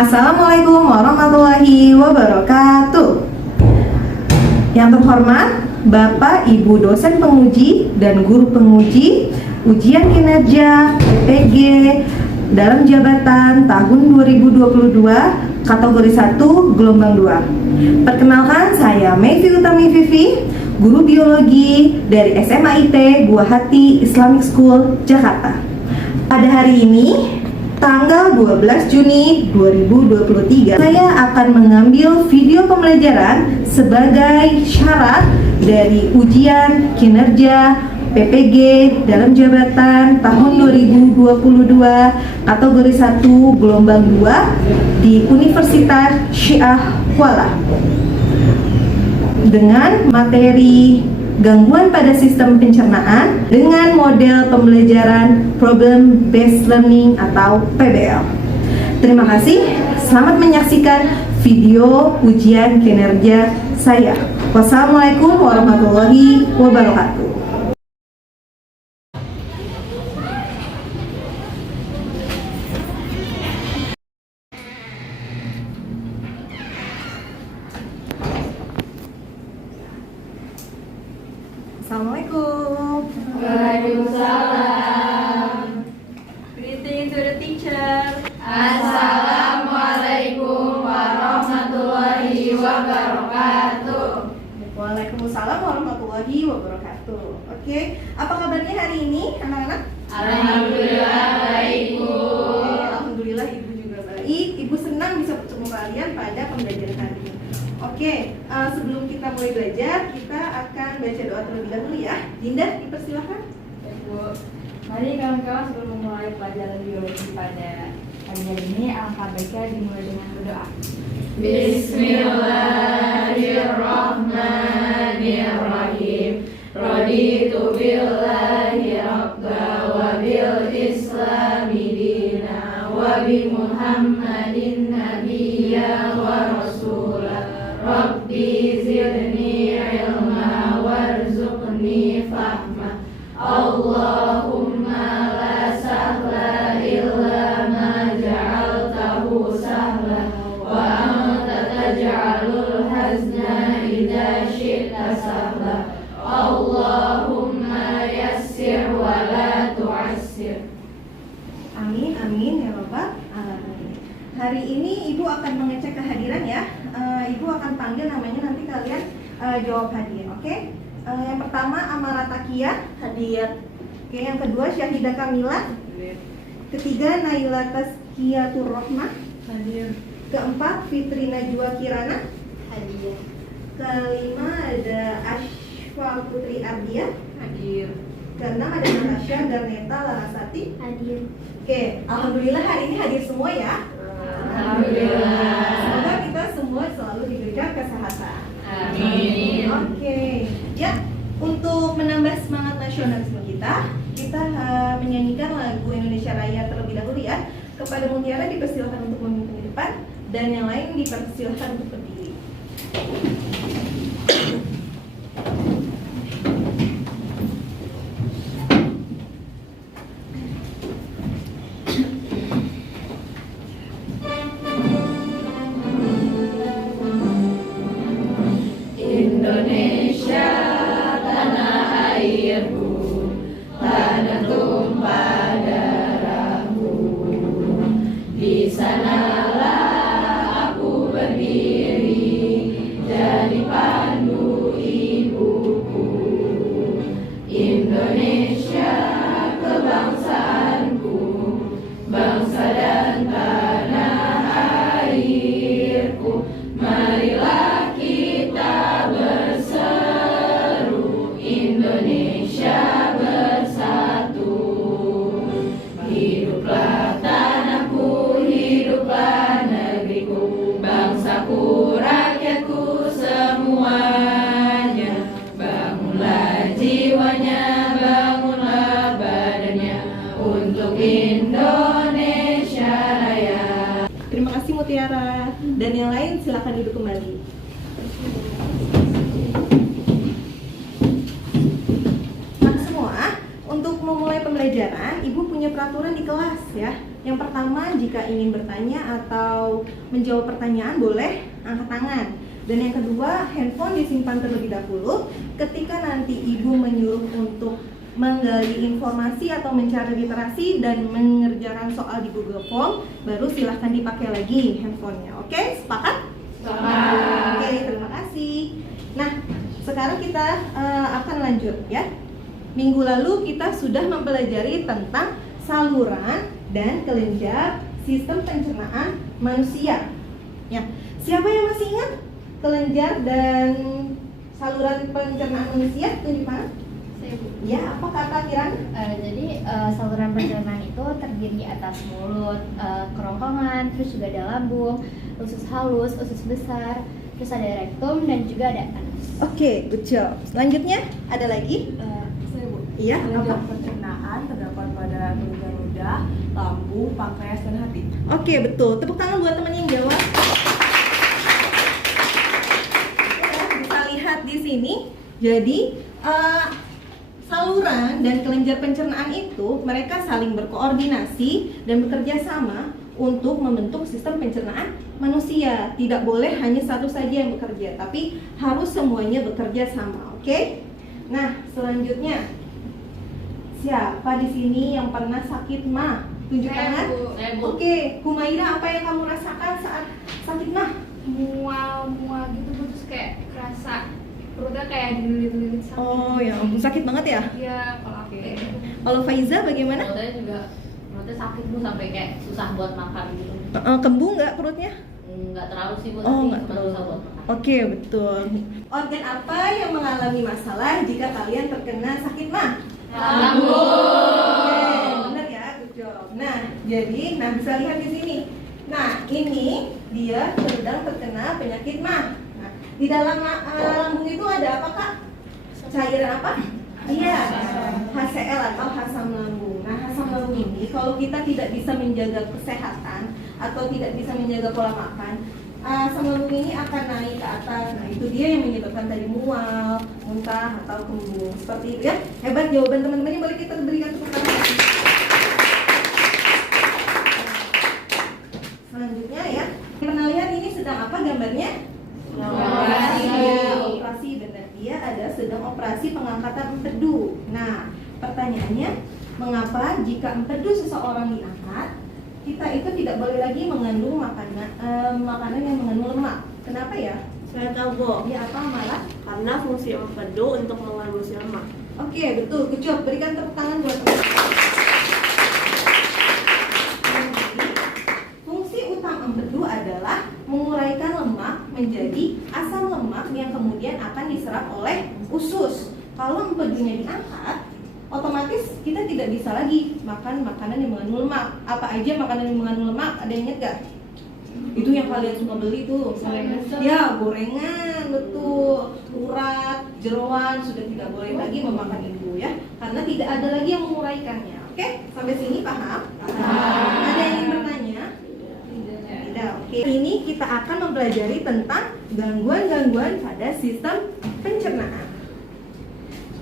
Assalamualaikum warahmatullahi wabarakatuh. Yang terhormat Bapak Ibu dosen penguji dan guru penguji ujian kinerja PPG dalam jabatan tahun 2022 kategori 1 gelombang 2. Perkenalkan, saya Mayfi Utami Vivi, guru biologi dari SMA IT Buah Hati Islamic School Jakarta. Pada hari ini tanggal 12 Juni 2023, saya akan mengambil video pembelajaran sebagai syarat dari ujian kinerja PPG dalam jabatan tahun 2022 kategori 1 gelombang 2 di Universitas Syiah Kuala dengan materi gangguan pada sistem pencernaan dengan model pembelajaran Problem Based Learning atau PBL. Terima kasih, selamat menyaksikan video ujian kinerja saya. Wassalamualaikum warahmatullahi wabarakatuh. Assalamualaikum. Waalaikumsalam. Greeting to the teacher. Assalamualaikum warahmatullahi wabarakatuh. Waalaikumsalam warahmatullahi wabarakatuh. Oke, apa kabarnya hari ini anak-anak? Alhamdulillah baik, Bu. Alhamdulillah Ibu juga baik. Ibu senang bisa bertemu kalian pada pembelajaran hari ini. Oke, sebelum kita mulai belajar, kita akan baca doa terlebih dahulu ya. Dinda, dipersilakan. Ya, Bu. Mari kawan-kawan sebelum memulai pelajaran biologi pada pagi hari ini, alangkah baiknya dimulai dengan berdoa. Bismillahirrahmanirrahim. Raditu billahi rabba wa bil islami dina wa bi Muhammadin nabiyya wa rasulah. Rabbi zidni ilma warzuqni fahma. Allahumma la sahla illa ma ja'altahu sahla wa anta taj'alul hazna idza syi'ta sahla. Allahumma yassir wa la tu'assir. Amin, amin ya Bapak. Amin. Hari ini Ibu akan mengecek kehadiran ya. Ibu akan panggil namanya, nanti kalian jawab hadir, oke? Yang pertama Amara Takia, hadir. Oke, yang kedua Syahidah Kamila, hadir. Ketiga Naila Tazkiyatur Rahmah, hadir. Keempat Fitri Najwa Kirana, hadir. Kelima ada Ashfa Putri Ardia, hadir. Keenam ada Natasha Darneta Larasati, hadir. Oke, alhamdulillah hari ini hadir semua ya. Alhamdulillah. Semoga kita semua selalu diberikan kesehatan. Amin. Oke, ya, untuk menambah semangat nasionalisme kita menyanyikan lagu Indonesia Raya terlebih dahulu ya. Kepada Mutiara dipersilakan untuk memimpin di depan dan yang lain dipersilakan untuk berdiri. Indonesia tanah airku, tanah tumpah darahku. Di sanalah aku berdiri, jadi pandu ibuku. Indonesia kebangsaanku, bangsa dan tanah airku. Marilah kita berseru, Indonesia bersatu. Hiduplah tanahku, hiduplah negeriku, bangsaku, rakyatku semuanya. Bangunlah jiwanya, bangunlah badannya untuk Indonesia Raya. Terima kasih Mutiara. Dan yang lain silakan duduk kembali. Nah semua, untuk memulai pembelajaran pembelajaran, Ibu punya peraturan di kelas ya. Yang pertama, jika ingin bertanya atau menjawab pertanyaan boleh angkat tangan. Dan yang kedua, handphone disimpan terlebih dahulu. Ketika nanti Ibu menyuruh untuk menggali informasi atau mencari literasi dan mengerjakan soal di Google Form, baru silahkan dipakai lagi handphonenya. Oke, sepakat? Sepakat. Oke, terima kasih. Nah, sekarang kita akan lanjut ya. Minggu lalu kita sudah mempelajari tentang saluran dan kelenjar sistem pencernaan manusia. Ya, siapa yang masih ingat kelenjar dan saluran pencernaan manusia? Tunjuk tangan. Saya, Bu. Ya, apa kata Kiran? Jadi saluran pencernaan itu terdiri atas mulut, kerongkongan, terus juga ada lambung, usus halus, usus besar, terus ada rektum dan juga ada anus. Oke, good job. Selanjutnya ada lagi? Saya, Bu. Iya, Kelenjar apa? pencernaan terdapat pada kelenjar ludah, lambung, pankreas, dan hati. Oke, betul. Tepuk tangan buat teman yang jawab. Bisa lihat di sini. Jadi saluran dan kelenjar pencernaan itu mereka saling berkoordinasi dan bekerja sama untuk membentuk sistem pencernaan manusia. Tidak boleh hanya satu saja yang bekerja, tapi harus semuanya bekerja sama. Oke? Nah, selanjutnya siapa di sini yang pernah sakit mah? Tunjuk tangan. Saya, Bu. Oke, Humaira, apa yang kamu rasakan saat sakit mah? Mual gitu, Bu, terus kayak kerasa perutnya kayak dililit-lilit sakit. Oh, ya ampun, sakit banget ya. Iya, kalau aku kayak gitu. Kalau Faiza bagaimana? Saya juga perutnya sakit, Bu, sampai kayak susah buat makan gitu. Kembung nggak perutnya? Nggak terlalu sih, Bu, Oh, tapi nggak cuma terlalu. susah buat makan. Oke, betul. Organ apa yang mengalami masalah jika kalian terkena sakit mah? Lambung. Oke, benar ya, good job. Nah, jadi, bisa lihat di sini. Nah, ini dia sedang terkena penyakit mah. Nah, di dalam lambung itu ada apa, Kak? Cairan apa? Iya, HCl atau asam lambung. Nah, asam lambung ini kalau kita tidak bisa menjaga kesehatan atau tidak bisa menjaga pola makan, asam lambung ini akan naik ke atas. Nah, itu dia yang menyebabkan tadi mual, muntah atau kembung. Seperti itu ya. Hebat jawaban teman-temannya, boleh kita berikan tepuk tangan. Selanjutnya ya. Pernah lihat ini sedang apa gambarnya? Operasi. Operasi, benar. Dia ada sedang operasi pengangkatan empedu. Nah, pertanyaannya, mengapa jika empedu seseorang diangkat, kita itu tidak boleh lagi mengandung makanan yang mengandung lemak? Kenapa ya? Saya tahu, Bu. Ya apa malah? Karena fungsi empedu untuk mengandung lemak. Oke, betul. Good job. Berikan tepuk tangan buat teman. Fungsi utama empedu adalah menguraikan lemak menjadi asam lemak yang kemudian akan diserap oleh usus. Kalau empedunya diangkat, otomatis kita tidak bisa lagi makan makanan yang mengandung lemak. Apa aja makanan yang mengandung lemak? Ada yang ingat gak? Itu yang kalian suka beli tuh. Ya, gorengan, betul. Urat, jeroan sudah tidak boleh lagi memakan itu ya, karena tidak ada lagi yang menguraikannya. Oke, sampai sini paham? Ada yang ingin bertanya? Tidak. Oke. Ini kita akan mempelajari tentang gangguan-gangguan pada sistem pencernaan.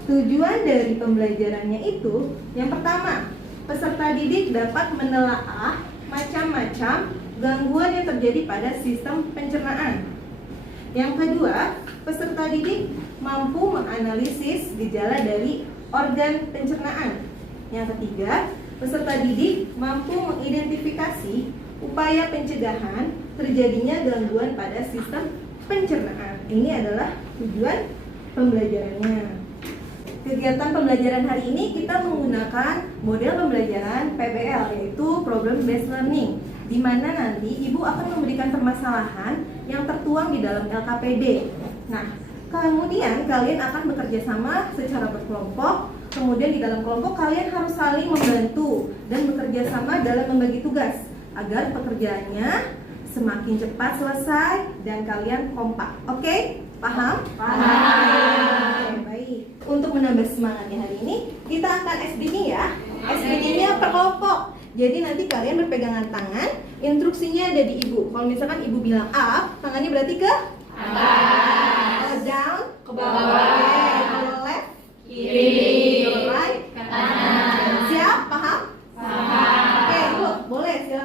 Tujuan dari pembelajarannya itu, yang pertama, peserta didik dapat menelaah macam-macam gangguan yang terjadi pada sistem pencernaan. Yang kedua, peserta didik mampu menganalisis gejala dari organ pencernaan. Yang ketiga, peserta didik mampu mengidentifikasi upaya pencegahan terjadinya gangguan pada sistem pencernaan. Ini adalah tujuan pembelajarannya. Kegiatan pembelajaran hari ini kita menggunakan model pembelajaran PBL, yaitu Problem Based Learning, di mana nanti Ibu akan memberikan permasalahan yang tertuang di dalam LKPD. Nah, kemudian kalian akan bekerja sama secara berkelompok. Kemudian di dalam kelompok kalian harus saling membantu dan bekerja sama dalam membagi tugas agar pekerjaannya semakin cepat selesai dan kalian kompak. Oke? Paham? Paham. Baik. Untuk menambah semangatnya hari ini, kita akan SBD ya. SBD-nya per kelompok. Jadi nanti kalian berpegangan tangan, instruksinya ada di Ibu. Kalau misalkan Ibu bilang up, tangannya berarti ke Atas. Kalau down, Ke bawah. Oke. Kalau left, Kiri. Kalau right, Kanan. Siap?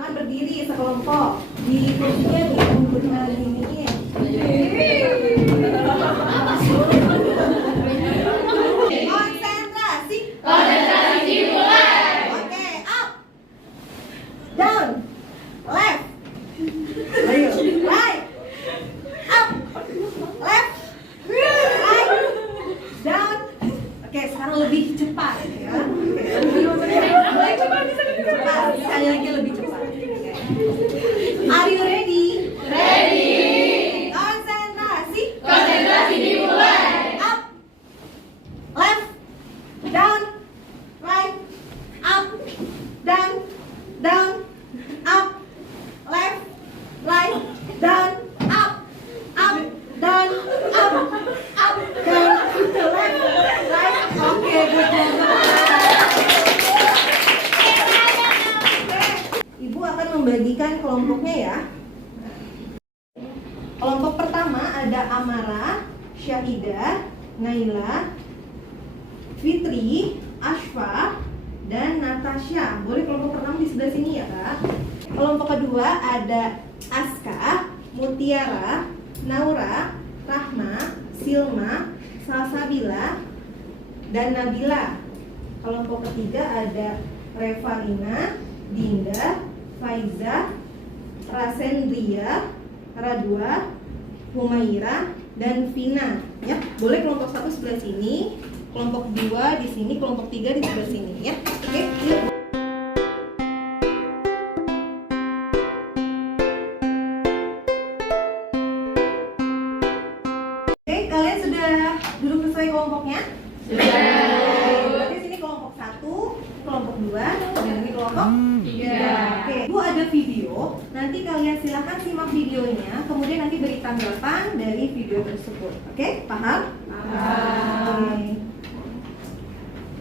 silakan berdiri sekelompok di kursinya ini. Konsentrasi. Konsentrasi dimulai. Oke, up, down, left, ayo, right, up, left, right, down. Oke, sekarang lebih cepat ya. Boleh cepat, sekali lagi lebih cepat. Are you ready? Ready. Konsentrasi. Konsentrasi dimulai. Up, left, down, right, up, down, up, left, right, down, up, down, up, down, left, right. Oke, good job. Ibu akan membagikan kelompoknya ya. Kelompok pertama ada Amara, Syahidah, Naila, Fitri, Ashfa, dan Natasha. Boleh kelompok pertama di sebelah sini ya Kak. Kelompok kedua ada Aska, Mutiara, Naura, Rahma, Silma, Salsabila, dan Nabila. Kelompok ketiga ada Revalina, Dinda, Faiza, Rasendria, Radua, Humaira, dan Vina. Ya, boleh kelompok 1 sebelah sini, kelompok 2 di sini, kelompok 3 di sebelah sini ya. Oke, yuk. Oke, kalian sudah duduk sesuai kelompoknya? Sudah. Berarti sini kelompok 1, kelompok 2, dan ini kelompok 3. Oke, Bu ada video. Nanti kalian silakan simak videonya, kemudian nanti beri tanggapan dari video tersebut. Oke, paham? Paham.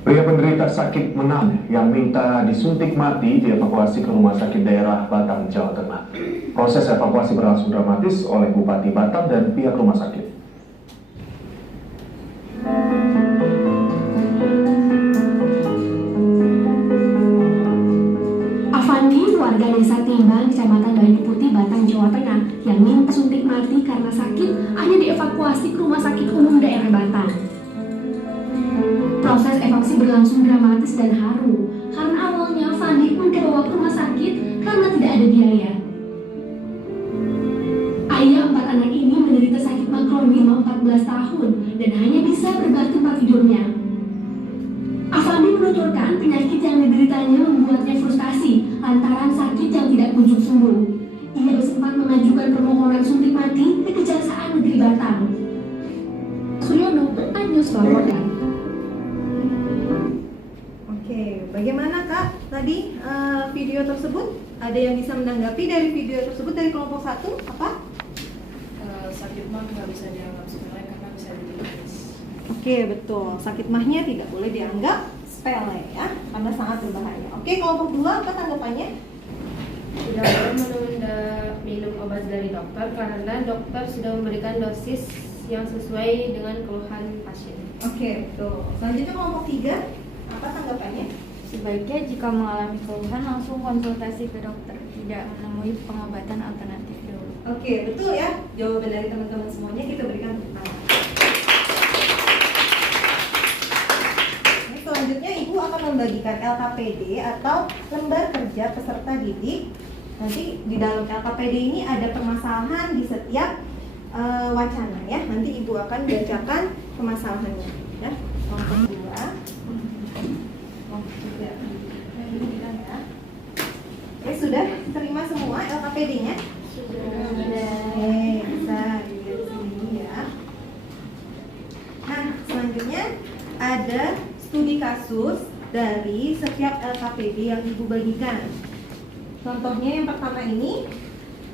Pria penderita sakit menang yang minta disuntik mati dievakuasi ke rumah sakit daerah Batang, Jawa Tengah. Proses evakuasi berlangsung dramatis oleh Bupati Batam dan pihak rumah sakit. Avandi, warga desa Timbang, Kecamatan Banyu Putih, Batang, Jawa Tengah, yang minta suntik mati karena sakit, hanya dievakuasi ke Rumah Sakit Umum Daerah Batang. Proses evakuasi berlangsung dramatis dan haru, karena awalnya Avandi pun dibawa ke rumah sakit karena tidak ada biaya. Ayah 4 anak ini menderita sakit makromima 14 tahun dan hanya bisa berbagi tempat tidurnya. Avandi menuturkan penyakit yang dideritanya membuatnya frustasi lantaran sakit yang tidak kunjung sembuh. Ia sempat mengajukan permohonan suntik mati ke Kejaksaan Negeri Batang. Suryono, Anyus melaporkan. Oke, bagaimana Kak tadi video tersebut? Ada yang bisa menanggapi dari video tersebut dari kelompok 1? Apa? Sakit mah nggak bisa dianggap sepele karena bisa ditulis. Oke, betul. Sakit mahnya tidak boleh dianggap sepele ya, karena sangat berbahaya. Oke, kelompok 2 apa tanggapannya? Tidak boleh menunda minum obat dari dokter karena dokter sudah memberikan dosis yang sesuai dengan keluhan pasien. Oke, betul. Selanjutnya kelompok 3 apa tanggapannya? Sebaiknya jika mengalami keluhan langsung konsultasi ke dokter, tidak menemui pengobatan alternatif dulu. Oke, betul ya. Jawaban dari teman-teman semuanya kita berikan tepuk tangan. Ini selanjutnya Ibu akan membagikan LKPD atau lembar kerja peserta didik. Nanti di dalam LKPD ini ada permasalahan di setiap wacana ya. Nanti Ibu akan bacakan permasalahannya ya. Kelompok 2, kelompok 3. Ya. Oke, sudah terima semua LKPD-nya? Oke, bisa dilihat sini ya. Nah, selanjutnya ada studi kasus dari setiap LKPD yang Ibu bagikan. Contohnya yang pertama ini,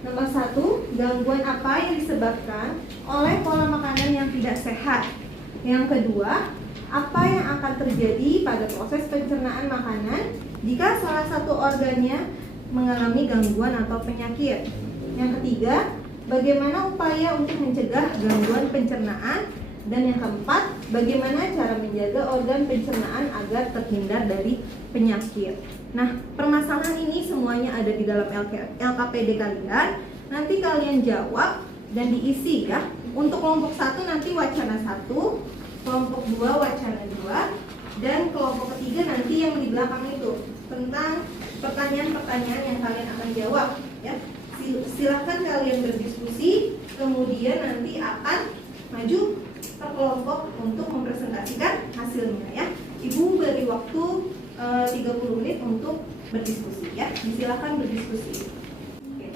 nomor 1, gangguan apa yang disebabkan oleh pola makanan yang tidak sehat. Yang kedua, apa yang akan terjadi pada proses pencernaan makanan jika salah satu organnya mengalami gangguan atau penyakit. Yang ketiga, bagaimana upaya untuk mencegah gangguan pencernaan. Dan yang keempat, bagaimana cara menjaga organ pencernaan agar terhindar dari penyakit. Nah, permasalahan ini semuanya ada di dalam LKPD kalian. Nanti kalian jawab dan diisi ya. Untuk kelompok 1 nanti wacana 1, kelompok 2 wacana 2, dan kelompok ketiga nanti yang di belakang itu tentang pertanyaan-pertanyaan yang kalian akan jawab ya. Silahkan kalian berdiskusi, kemudian nanti akan maju per kelompok untuk mempresentasikan hasilnya ya. Ibu beri waktu 30 menit untuk berdiskusi ya. Silakan berdiskusi. Oke.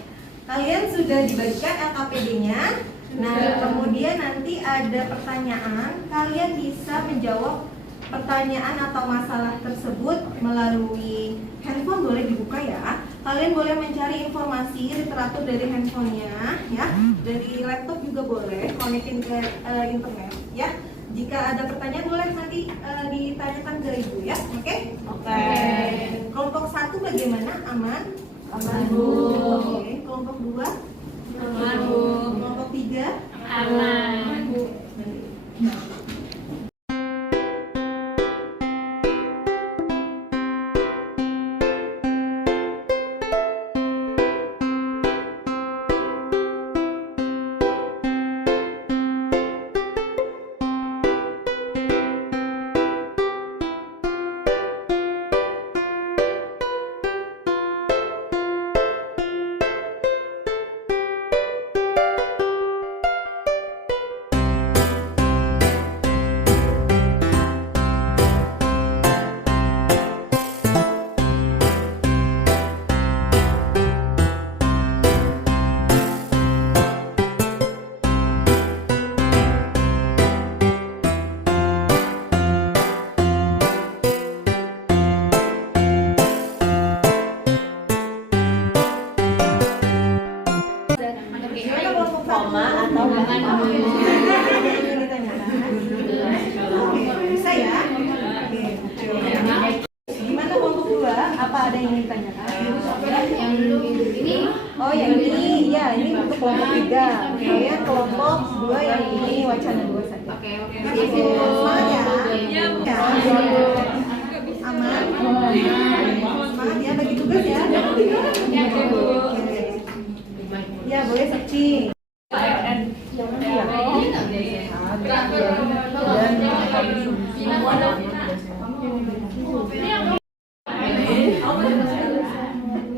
Kalian sudah dibagikan LKPD-nya. Nah, kemudian nanti ada pertanyaan. Kalian bisa menjawab pertanyaan atau masalah tersebut melalui handphone, boleh dibuka ya. Kalian boleh mencari informasi literatur dari handphonenya ya. Dari laptop juga boleh, konekin ke internet ya. Jika ada pertanyaan boleh nanti ditanyakan ke ibu ya. Oke? Oke. Kelompok 1 bagaimana? Aman? Aman, Bu. Oke. Kelompok 2? Aman, Bu. Kelompok 3? Aman, Bu. Koma atau Bisa ya? Oke. Gimana kelompok 2? Apa ada yang ingin ditanyakan? Yang ini. Oh, yang ini. Ya, ini untuk kelompok 3. Kalian kelompok 2 yang ini wacana 2 saja. Oke. Semangat ya. Aman. Semangat ya, bagi tugas ya. Ya, boleh searching.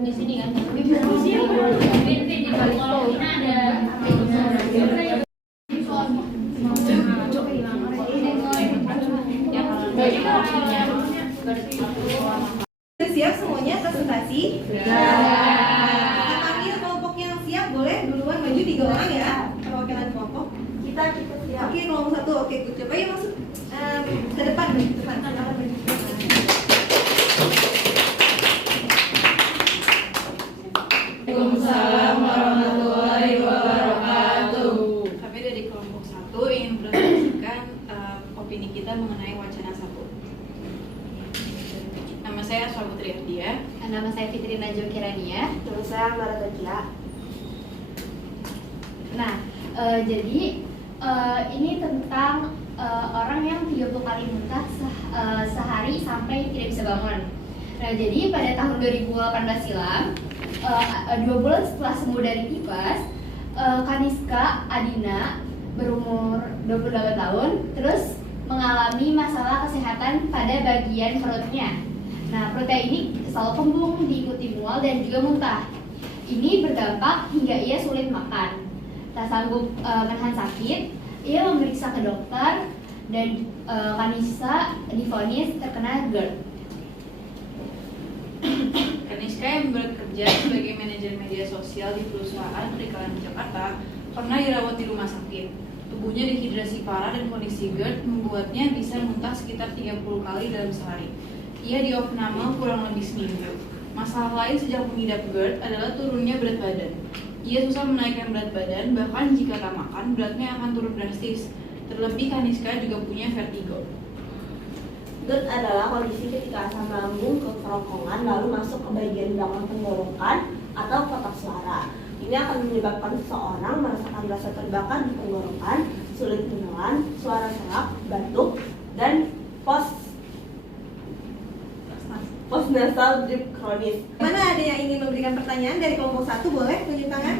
Di sini kan? Di sini. Di balik kolom ini ada. Sudah siap semuanya presentasi? Kita panggil kelompok yang siap, boleh duluan maju 3 orang ya. Perwakilan kelompok. Kita siap. Oke, kelompok 1. Oke, coba ya masuk ke depan. Silakan maju. Waalaikumsalam warahmatullahi wabarakatuh. Kami dari kelompok 1 ingin mempresentasikan opini kita mengenai wacana 1. Nama saya Aswa Putri Ardia. Nama saya Fitri Najwa Kirania. Nama saya Amara Gajia. Nah, jadi ini tentang orang yang 30 kali muntah sehari sampai tidak bisa bangun. Nah, jadi pada tahun 2018 silam, 2 bulan setelah sembuh dari tipes, Kaniska Adina berumur 28 tahun terus mengalami masalah kesehatan pada bagian perutnya. Nah, perutnya ini selalu kembung, diikuti mual dan juga muntah. Ini berdampak hingga ia sulit makan. Tak sanggup menahan sakit, ia memeriksa ke dokter dan Kanisa divonis terkena GERD. Kaniska yang bekerja sebagai manajer media sosial di perusahaan perikanan Jakarta pernah dirawat di rumah sakit. Tubuhnya dehidrasi parah dan kondisi GERD membuatnya bisa muntah sekitar 30 kali dalam sehari. Ia diopname kurang lebih seminggu. Masalah lain sejak mengidap GERD adalah turunnya berat badan. Ia susah menaikkan berat badan, bahkan jika tak makan, beratnya akan turun drastis. Terlebih Kaniska juga punya vertigo. GERD adalah kondisi ketika asam lambung ke kerongkongan lalu masuk ke bagian belakang tenggorokan atau kotak suara. Ini akan menyebabkan seseorang merasakan rasa terbakar di tenggorokan, sulit menelan, suara serak, batuk, dan post nasal drip kronis. Mana ada yang ingin memberikan pertanyaan dari kelompok 1? Boleh tunjuk tangan?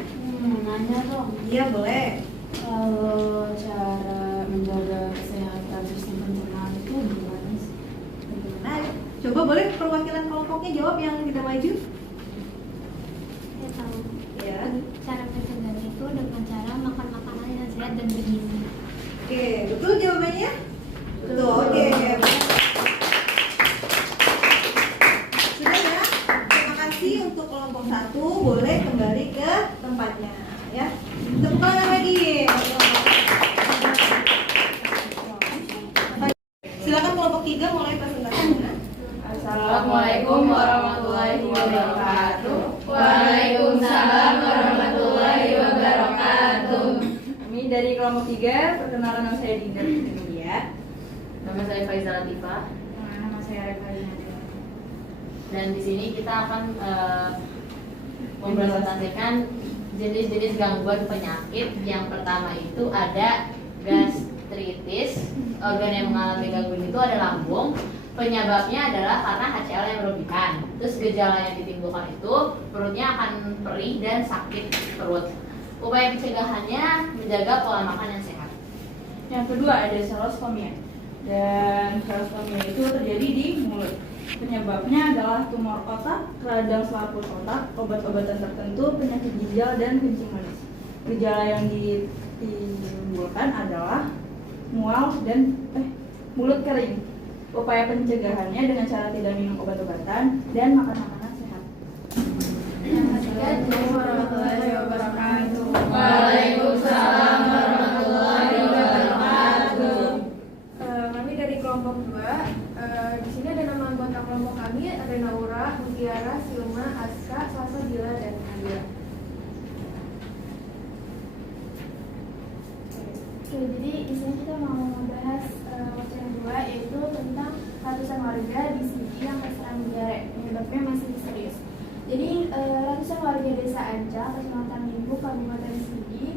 Nanya dong. Iya boleh. Kalau cara menjaga kesehatan sistem pencernaan itu gimana sih? Nah, coba boleh perwakilan kelompoknya jawab yang tidak maju? Saya tahu. Ya. Cara pencegahan itu dengan cara makan makanan yang sehat dan bergizi. Oke, betul jawabannya? Betul. Oke. Sudah ya? Terima kasih untuk kelompok 1. Boleh kembali ke tempatnya, ya. Tepuk tangan lagi. Silakan kelompok 3 mulai presentasinya. Assalamualaikum warahmatullahi wabarakatuh. Waalaikumsalam warahmatullahi wabarakatuh. Kami dari kelompok 3, perkenalan nama saya Dinda Putri. Nama saya Faiza Latifah. Nama saya Revalina. Dan di sini kita akan mempresentasikan jenis-jenis gangguan penyakit. Yang pertama itu ada gastritis. Organ yang mengalami gangguan itu ada lambung. Penyebabnya adalah karena HCl yang berlebihan. Terus gejala yang ditimbulkan itu perutnya akan perih dan sakit perut. Upaya pencegahannya menjaga pola makan yang sehat. Yang kedua ada serostomia. Dan serostomia itu terjadi di mulut. Penyebabnya adalah tumor otak, radang selaput otak, obat-obatan tertentu, penyakit ginjal, dan kencing manis. Gejala yang ditimbulkan adalah mual dan mulut kering. Upaya pencegahannya dengan cara tidak minum obat-obatan dan makan makanan sehat. Yang ketiga, warahmatullahi wabarakatuh. Waalaikumsalam warahmatullahi wabarakatuh. Kami dari kelompok 2. Di sini ada nama anggota kelompok kami, ada Naura, Mutiara, Silma, Aska, Sasa, Dila, dan Nadia. Oke, jadi di sini kita mau membahas materi yang kedua, yaitu tentang ratusan warga di sini yang terserang diare. Penyebabnya masih misterius. Jadi ratusan warga desa Ancak, Kecamatan Limbu, Kabupaten Sigi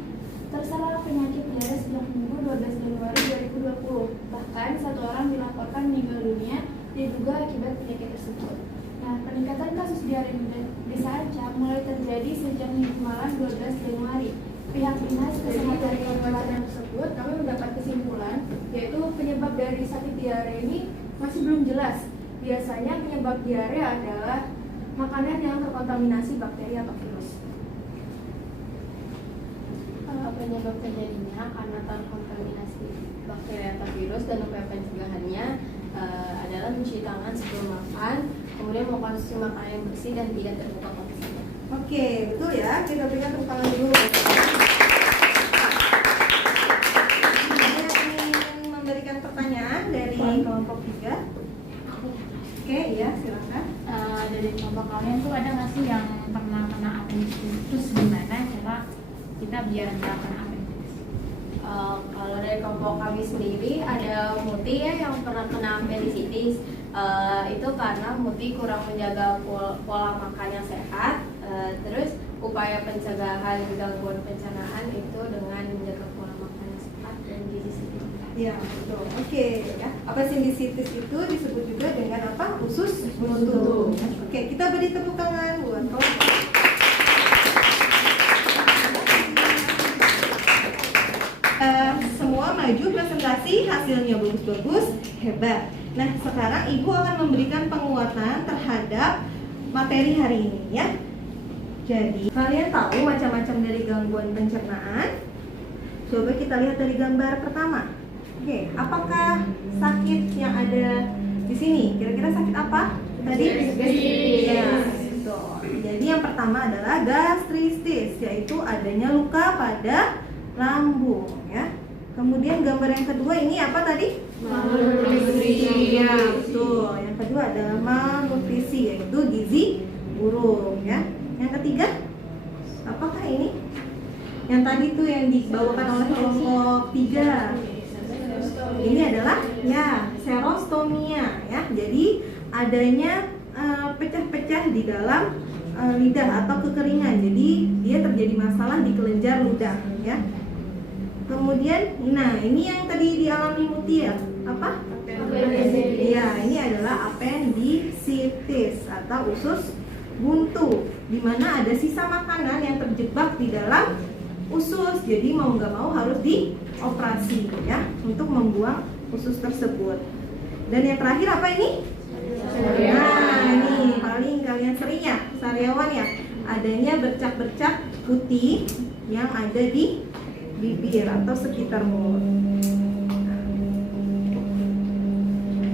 terserang penyakit diare sejak Minggu 12 Januari 2020. Bahkan 1 orang dilaporkan meninggal dunia diduga akibat penyakit tersebut. Nah, peningkatan kasus diare di desa Ancak mulai terjadi sejak Minggu malam 12 Januari. Pihak Dinas Kesehatan Kabupaten tersebut kami mendapat kesimpulan yaitu penyebab dari sakit diare ini masih belum jelas. Biasanya penyebab diare adalah makanan yang terkontaminasi bakteri atau virus. Penyebab terjadinya karena terkontaminasi bakteri atau virus, dan upaya pencegahannya adalah mencuci tangan sebelum makan, kemudian mengkonsumsi makanan yang bersih dan tidak terbuka kondisinya. Oke, betul ya. Kita berikan tepuk tangan dulu. Ada yang ingin memberikan pertanyaan dari kelompok 3? Oke, ya silakan. Dari kelompok kalian tuh ada nggak sih yang pernah kena appendicitis? Terus gimana cara kita biar nggak kena appendicitis? Kalau dari kelompok kami sendiri ada Muti ya yang pernah kena appendicitis. Itu karena Muti kurang menjaga pola makan yang sehat. Terus upaya pencegahan gangguan pencernaan itu dengan menjaga pola makan yang sehat dan gizi seimbang. Ya, betul. Oke, ya. Appendicitis itu disebut juga dengan apa? Usus buntu. Oke, kita beri tepuk tangan buat kelompok. Semua maju presentasi, hasilnya bagus-bagus, hebat. Nah, sekarang Ibu akan memberikan penguatan terhadap materi hari ini ya. Jadi, kalian tahu macam-macam dari gangguan pencernaan? Coba kita lihat dari gambar pertama. Oke, apakah sakit yang ada di sini? Kira-kira sakit apa? Tadi? Ya, betul. Jadi yang pertama adalah gastritis, yaitu adanya luka pada lambung ya. Kemudian gambar yang kedua ini apa tadi? Malnutrisi. Ya, betul. Yang kedua adalah malnutrisi, yaitu gizi buruk ya. Yang ketiga, apakah ini? Yang tadi tuh yang dibawakan oleh kelompok 3. Ini adalah ya serostomia ya. Jadi adanya pecah-pecah di dalam lidah atau kekeringan. Jadi dia terjadi masalah di kelenjar ludah ya. Kemudian, nah ini yang tadi dialami Mutia, apa? Iya, ini adalah appendicitis atau usus buntu, di mana ada sisa makanan yang terjebak di dalam usus. Jadi mau nggak mau harus dioperasi ya untuk membuang usus tersebut. Dan yang terakhir apa ini? Nah, ini paling kalian sering ya, sariawan ya. Adanya bercak-bercak putih yang ada di bibir atau sekitar mulut.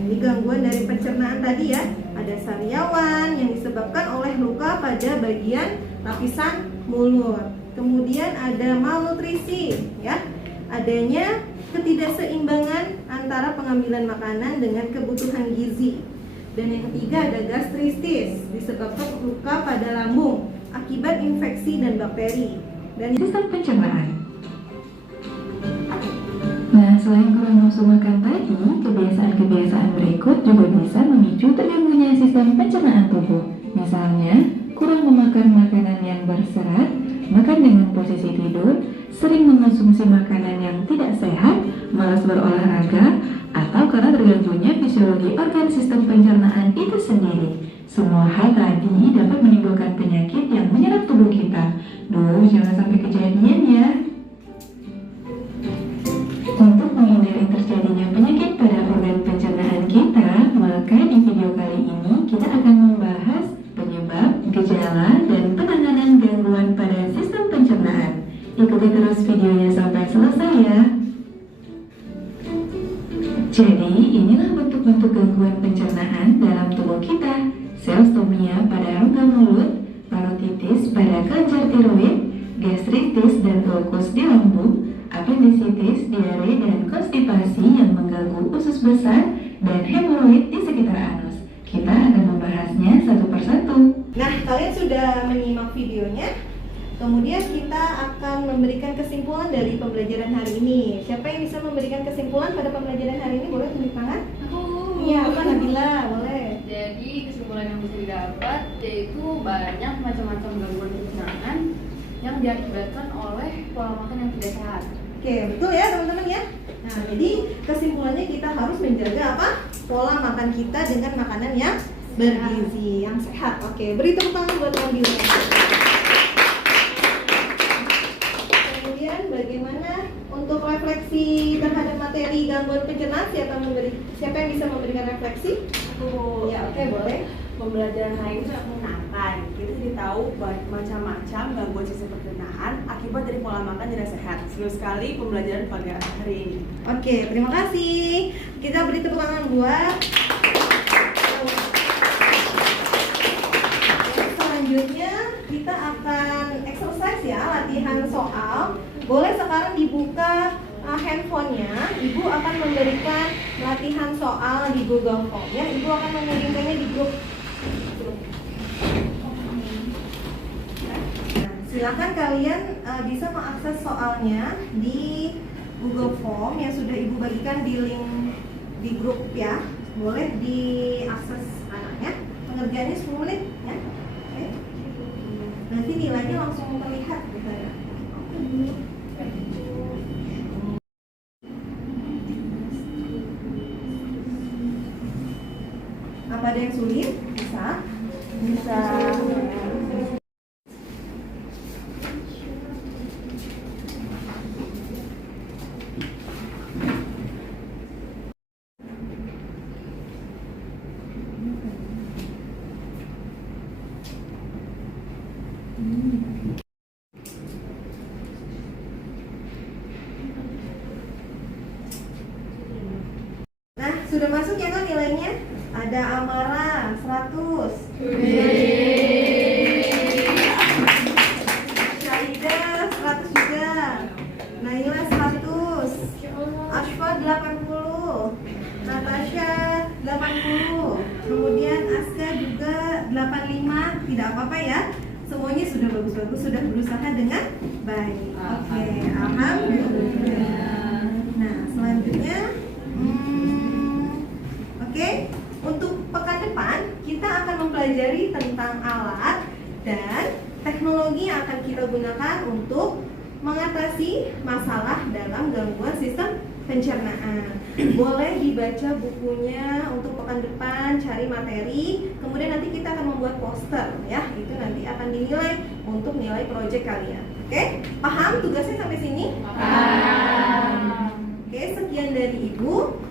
Ini gangguan dari pencernaan tadi ya. Ada sariawan yang disebabkan oleh luka pada bagian lapisan mulut. Kemudian ada malnutrisi ya. Adanya ketidakseimbangan antara pengambilan makanan dengan kebutuhan gizi. Dan yang ketiga ada gastritis, disebabkan luka pada lambung akibat infeksi dan bakteri. Dan sistem pencernaan. Nah, selain kurang nafsu makan tadi, kebiasaan-kebiasaan berikut juga bisa memicu terganggunya sistem pencernaan tubuh. Misalnya, kurang memakan makanan yang berserat, makan dengan posisi tidur, sering mengonsumsi makanan yang tidak sehat, malas berolahraga, atau karena terganggunya fisiologi organ sistem pencernaan itu sendiri. Semua hal tadi dapat menimbulkan penyakit yang menyerang tubuh kita. Duh, jangan sampai kejadian ya. Untuk menghindari terjadinya penyakit pada organ pencernaan kita, maka di video kali ini kita akan membahas penyebab, gejala, dan penanganan gangguan pada sistem pencernaan. Ikuti terus videonya sampai selesai ya. Jadi, inilah bentuk-bentuk gangguan pencernaan dalam tubuh kita. Selostomia pada rongga mulut, parotitis pada kelenjar tiroid, gastritis dan ulkus di lambung, appendicitis, diare, dan konstipasi yang mengganggu usus besar, dan hemoroid di sekitar anus. Kita akan membahasnya satu persatu. Nah, kalian sudah menyimak videonya. Kemudian kita akan memberikan kesimpulan dari pembelajaran hari ini. Siapa yang bisa memberikan kesimpulan pada pembelajaran hari ini? Boleh tunjuk tangan? Iya, apa Nabila? Boleh. Jadi kesimpulan yang bisa didapat yaitu banyak macam-macam gangguan pencernaan yang diakibatkan oleh pola makan yang tidak sehat. Oke, betul ya teman-teman ya. Nah, jadi kesimpulannya kita harus menjaga apa? Pola makan kita dengan makanan yang bergizi, yang sehat. Oke, beri tepuk tangan buat Nabila. Kemudian bagaimana untuk refleksi terhadap materi gangguan pencernaan? Siapa yang bisa memberikan refleksi? Aku. Ya, oke, boleh. Pembelajaran hari ini sangat menyenangkan. Kita jadi tahu macam-macam gangguan sistem pencernaan akibat dari pola makan tidak sehat. Seru sekali pembelajaran pagi hari ini. Oke, terima kasih. Kita beri tepuk tangan buat. Selanjutnya kita akan exercise ya, latihan soal. Boleh sekarang dibuka handphonenya. Ibu akan memberikan latihan soal di Google Form ya. Ibu akan mengirimkannya di grup. Silakan kalian bisa mengakses soalnya di Google Form yang sudah Ibu bagikan di link di grup ya. Boleh diakses anaknya. Pengerjaannya 10 menit ya. Oke. Nanti nilainya langsung terlihat gitu ya. Apa ada yang sulit? Bisa. Nah, sudah masuk ya kan nilainya? Ada Amara 100. Syahida 100 juga. Naila 100. Ashfa 80. Natasha 80. Kemudian Aska juga 85. Tidak apa-apa ya. Semuanya sudah bagus-bagus, sudah berusaha dengan baik. Oke, alhamdulillah. Nah, selanjutnya oke, untuk pekan depan kita akan mempelajari tentang alat dan teknologi yang akan kita gunakan untuk mengatasi masalah dalam gangguan sistem pencernaan. Boleh dibaca bukunya untuk pekan depan, cari materi. Kemudian nanti kita akan membuat poster ya. Itu nanti akan dinilai untuk nilai proyek kalian. Oke? Paham tugasnya sampai sini? Paham. Oke, sekian dari Ibu.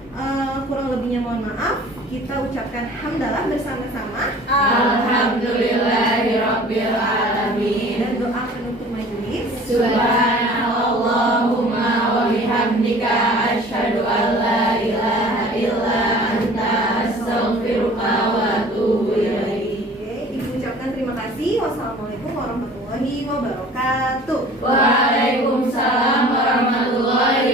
Kurang lebihnya mohon maaf. Kita ucapkan hamdalah bersama-sama. Alhamdulillahirabbil alamin. Dan doa penutup majelis. Subhanallahumma wa bihamdika asyhadu an la ilaha illa anta astaghfiruka wa atubu ilaik. Oke, Ibu ucapkan terima kasih. Wassalamualaikum warahmatullahi wabarakatuh. Waalaikumsalam warahmatullahi